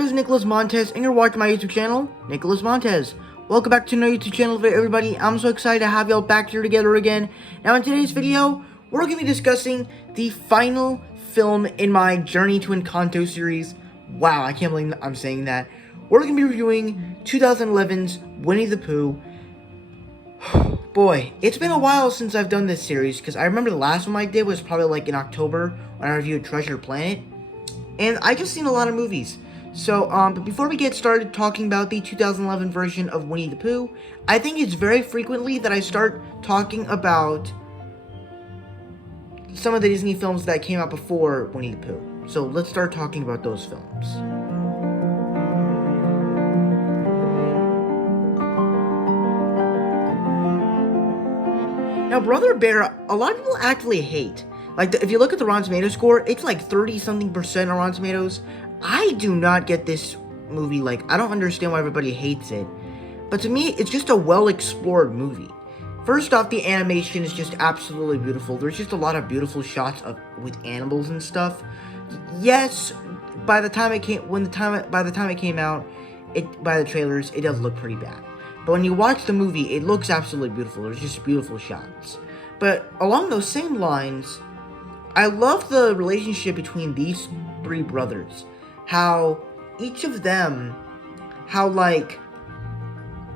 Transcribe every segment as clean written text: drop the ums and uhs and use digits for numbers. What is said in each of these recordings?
name is Nicholas Montez, and you're watching my YouTube channel, Nicholas Montez. Welcome back to my YouTube channel, everybody. I'm so excited to have y'all back here together again. Now, in today's video, we're going to be discussing the final film in my Journey to Encanto series. Wow, I can't believe I'm saying that. We're going to be reviewing 2011's Winnie the Pooh. Boy, it's been a while since I've done this series, because I remember the last one I did was probably like in October, when I reviewed Treasure Planet. And I just seen a lot of movies. So, but before we get started talking about the 2011 version of Winnie the Pooh, I think it's very frequently that I start talking about some of the Disney films that came out before Winnie the Pooh. So let's start talking about those films. Now, Brother Bear, a lot of people actually hate. Like, if you look at the Rotten Tomatoes score, it's like 30-something% on Rotten Tomatoes. I do not get this movie. Like, I don't understand why everybody hates it. But to me, it's just a well-explored movie. First off, the animation is just absolutely beautiful. There's just a lot of beautiful shots with animals and stuff. Yes, by the time it came out, by the trailers, it does look pretty bad. But when you watch the movie, it looks absolutely beautiful. There's just beautiful shots. But along those same lines, I love the relationship between these three brothers. How each of them, like,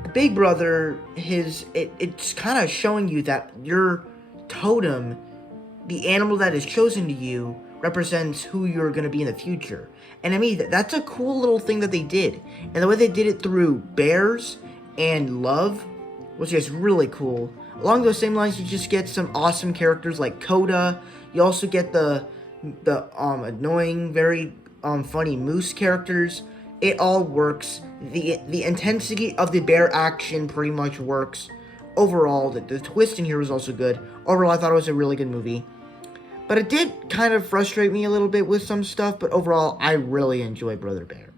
the big brother, it's kind of showing you that your totem, the animal that is chosen to you, represents who you're going to be in the future. And I mean, that's a cool little thing that they did. And the way they did it through bears and love was just really cool. Along those same lines, you just get some awesome characters like Coda. You also get the annoying, very funny moose characters. It all works. The intensity of the bear action pretty much works. Overall, the twist in here was also good. Overall, I thought it was a really good movie. But it did kind of frustrate me a little bit with some stuff, but overall, I really enjoyed Brother Bear.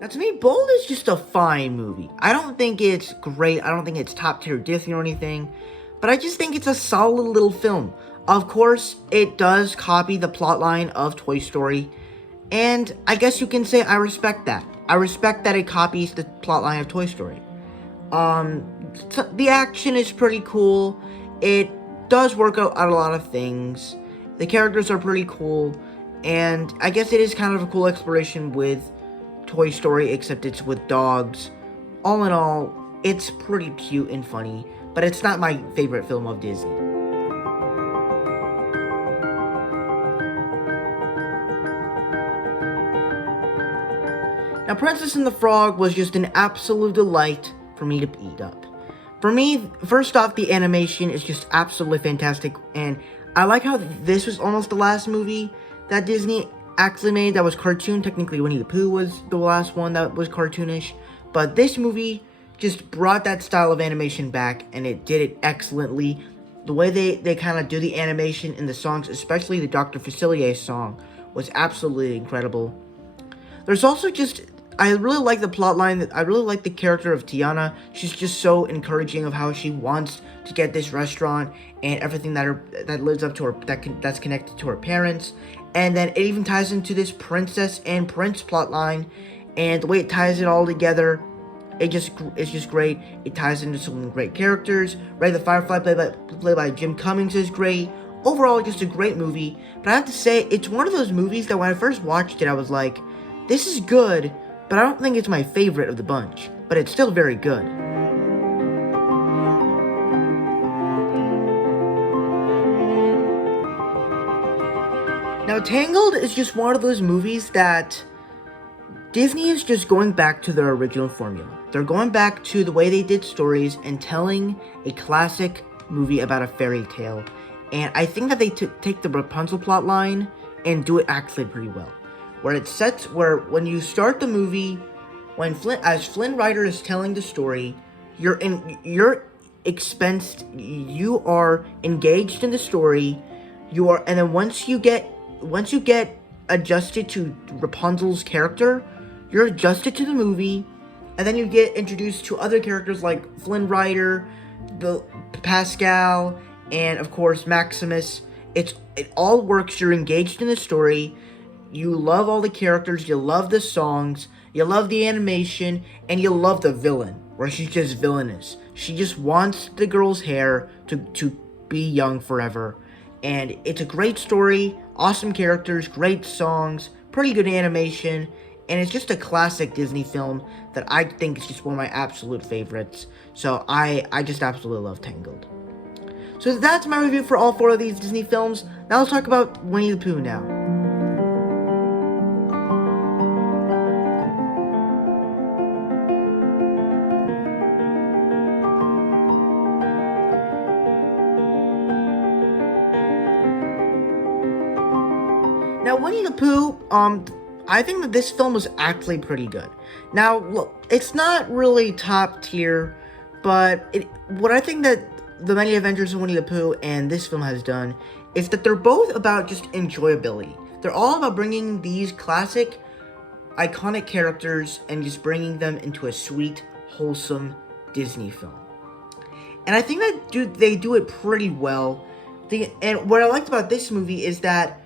Now, to me, Bold is just a fine movie. I don't think it's great. I don't think it's top tier Disney or anything. But I just think it's a solid little film. Of course, it does copy the plotline of Toy Story. And I guess you can say I respect that. I respect that it copies the plotline of Toy Story. The action is pretty cool. It does work out a lot of things. The characters are pretty cool. And I guess it is kind of a cool exploration with Toy Story, except it's with dogs. All in all, it's pretty cute and funny, but it's not my favorite film of Disney. Now, Princess and the Frog was just an absolute delight for me to eat up. For me, first off, the animation is just absolutely fantastic, and I like how this was almost the last movie that Disney actually made that was cartoon. Technically, Winnie the Pooh was the last one that was cartoonish, but this movie just brought that style of animation back, and it did it excellently. The way they kind of do the animation in the songs, especially the Dr. Facilier song, was absolutely incredible. There's also just, I really like the plot line. I really like the character of Tiana. She's just so encouraging of how she wants to get this restaurant and everything that lives up to her, that's connected to her parents. And then it even ties into this princess and prince plotline, and the way it ties it all together, it's just great. It ties into some great characters. Ray the Firefly, played by Jim Cummings, is great. Overall, just a great movie. But I have to say, it's one of those movies that when I first watched it, I was like, this is good, but I don't think it's my favorite of the bunch. But it's still very good. Now, Tangled is just one of those movies that Disney is just going back to their original formula. They're going back to the way they did stories and telling a classic movie about a fairy tale. And I think that they take the Rapunzel plot line and do it actually pretty well. Where when you start the movie, as Flynn Rider is telling the story, you're expensed, you are engaged in the story, and then once you get adjusted to Rapunzel's character, you're adjusted to the movie, and then you get introduced to other characters like Flynn Rider, Pascal, and of course Maximus. It all works. You're engaged in the story. You love all the characters. You love the songs. You love the animation, and you love the villain, where she's just villainous. She just wants the girl's hair to be young forever, and it's a great story. Awesome characters, great songs, pretty good animation, and it's just a classic Disney film that I think is just one of my absolute favorites. So I just absolutely love Tangled. So that's my review for all four of these Disney films. Now let's talk about Winnie the Pooh now. Now, Winnie the Pooh, I think that this film was actually pretty good. Now, look, it's not really top tier, but what I think that the many adventures of Winnie the Pooh and this film has done is that they're both about just enjoyability. They're all about bringing these classic, iconic characters and just bringing them into a sweet, wholesome Disney film. And I think that they do it pretty well. And what I liked about this movie is that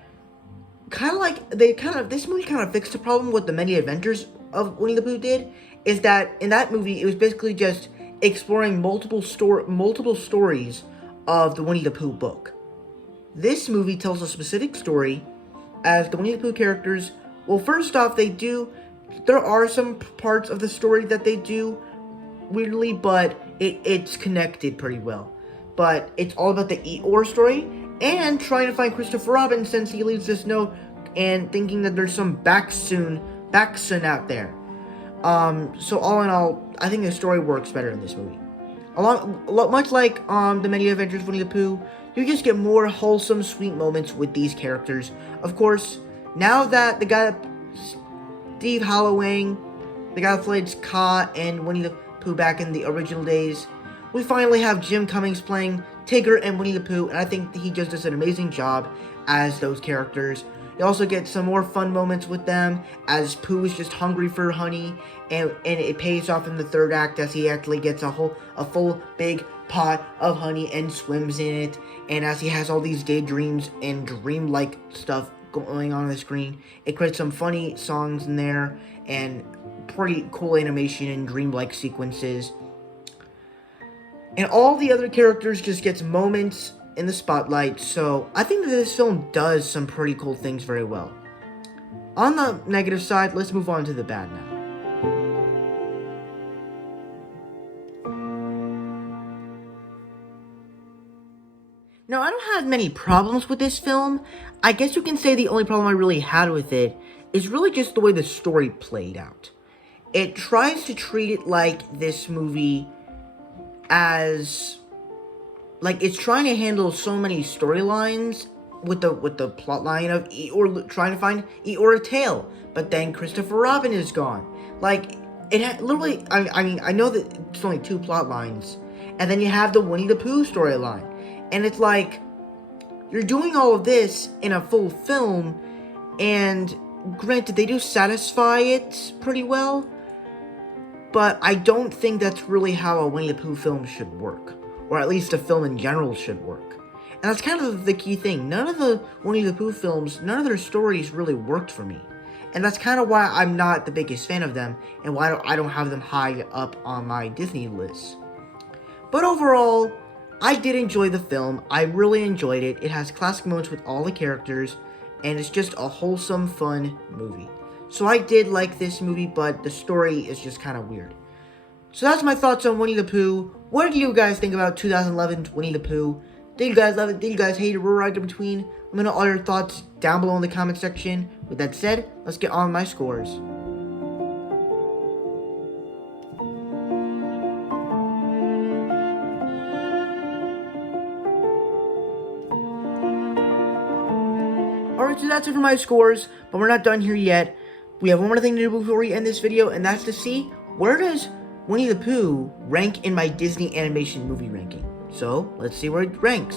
this movie kind of fixed the problem what the many adventures of Winnie the Pooh did, is that in that movie it was basically just exploring multiple stories of the Winnie the Pooh book. This movie tells a specific story as the Winnie the Pooh characters. Well, first off, there are some parts of the story that they do weirdly, but it's connected pretty well. But it's all about the Eeyore story and trying to find Christopher Robin, since he leaves this note and thinking that there's some Backsoon out there. So all in all, I think the story works better in this movie. Much like the many adventures of Winnie the Pooh, you just get more wholesome, sweet moments with these characters. Of course, now that the guy Steve Hallowang, the guy that played Kaa and Winnie the Pooh back in the original days, we finally have Jim Cummings playing Tigger and Winnie the Pooh, and I think he just does an amazing job as those characters. You also get some more fun moments with them, as Pooh is just hungry for honey, and it pays off in the third act as he actually gets a full big pot of honey and swims in it, and as he has all these daydreams and dreamlike stuff going on the screen, it creates some funny songs in there, and pretty cool animation and dreamlike sequences. And all the other characters just gets moments in the spotlight, so I think that this film does some pretty cool things very well. On the negative side, let's move on to the bad now. Now, I don't have many problems with this film. I guess you can say the only problem I really had with it is really just the way the story played out. It tries to treat it like this movie as like it's trying to handle so many storylines with the plot line of Eeyore trying to find Eeyore a tail, but then Christopher Robin is gone. Like literally, I mean, I know that it's only 2 plot lines, and then you have the Winnie the Pooh storyline, and it's like you're doing all of this in a full film, and granted, they do satisfy it pretty well. But I don't think that's really how a Winnie the Pooh film should work. Or at least a film in general should work. And that's kind of the key thing. None of the Winnie the Pooh films, none of their stories really worked for me. And that's kind of why I'm not the biggest fan of them, and why I don't have them high up on my Disney list. But overall, I did enjoy the film. I really enjoyed it. It has classic moments with all the characters, and it's just a wholesome, fun movie. So I did like this movie, but the story is just kind of weird. So that's my thoughts on Winnie the Pooh. What do you guys think about 2011's Winnie the Pooh? Did you guys love it? Did you guys hate it? We're right in between. Let me know all your thoughts down below in the comment section. With that said, let's get on my scores. Alright, so that's it for my scores, but we're not done here yet. We have one more thing to do before we end this video, and that's to see where does Winnie the Pooh rank in my Disney animation movie ranking. So, let's see where it ranks.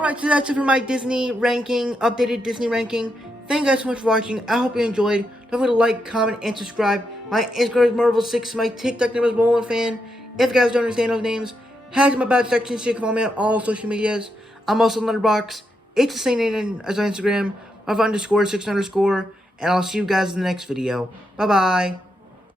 Alright, so that's it for my Disney ranking, updated Disney ranking. Thank you guys so much for watching. I hope you enjoyed. Don't forget to like, comment, and subscribe. My Instagram is Marvel6. My TikTok name is BowlinFan. If you guys don't understand those names, head to my bad section so you can follow me on all social medias. I'm also on Letterboxd. It's the same name as on Instagram. Marv_6_. And I'll see you guys in the next video. Bye-bye.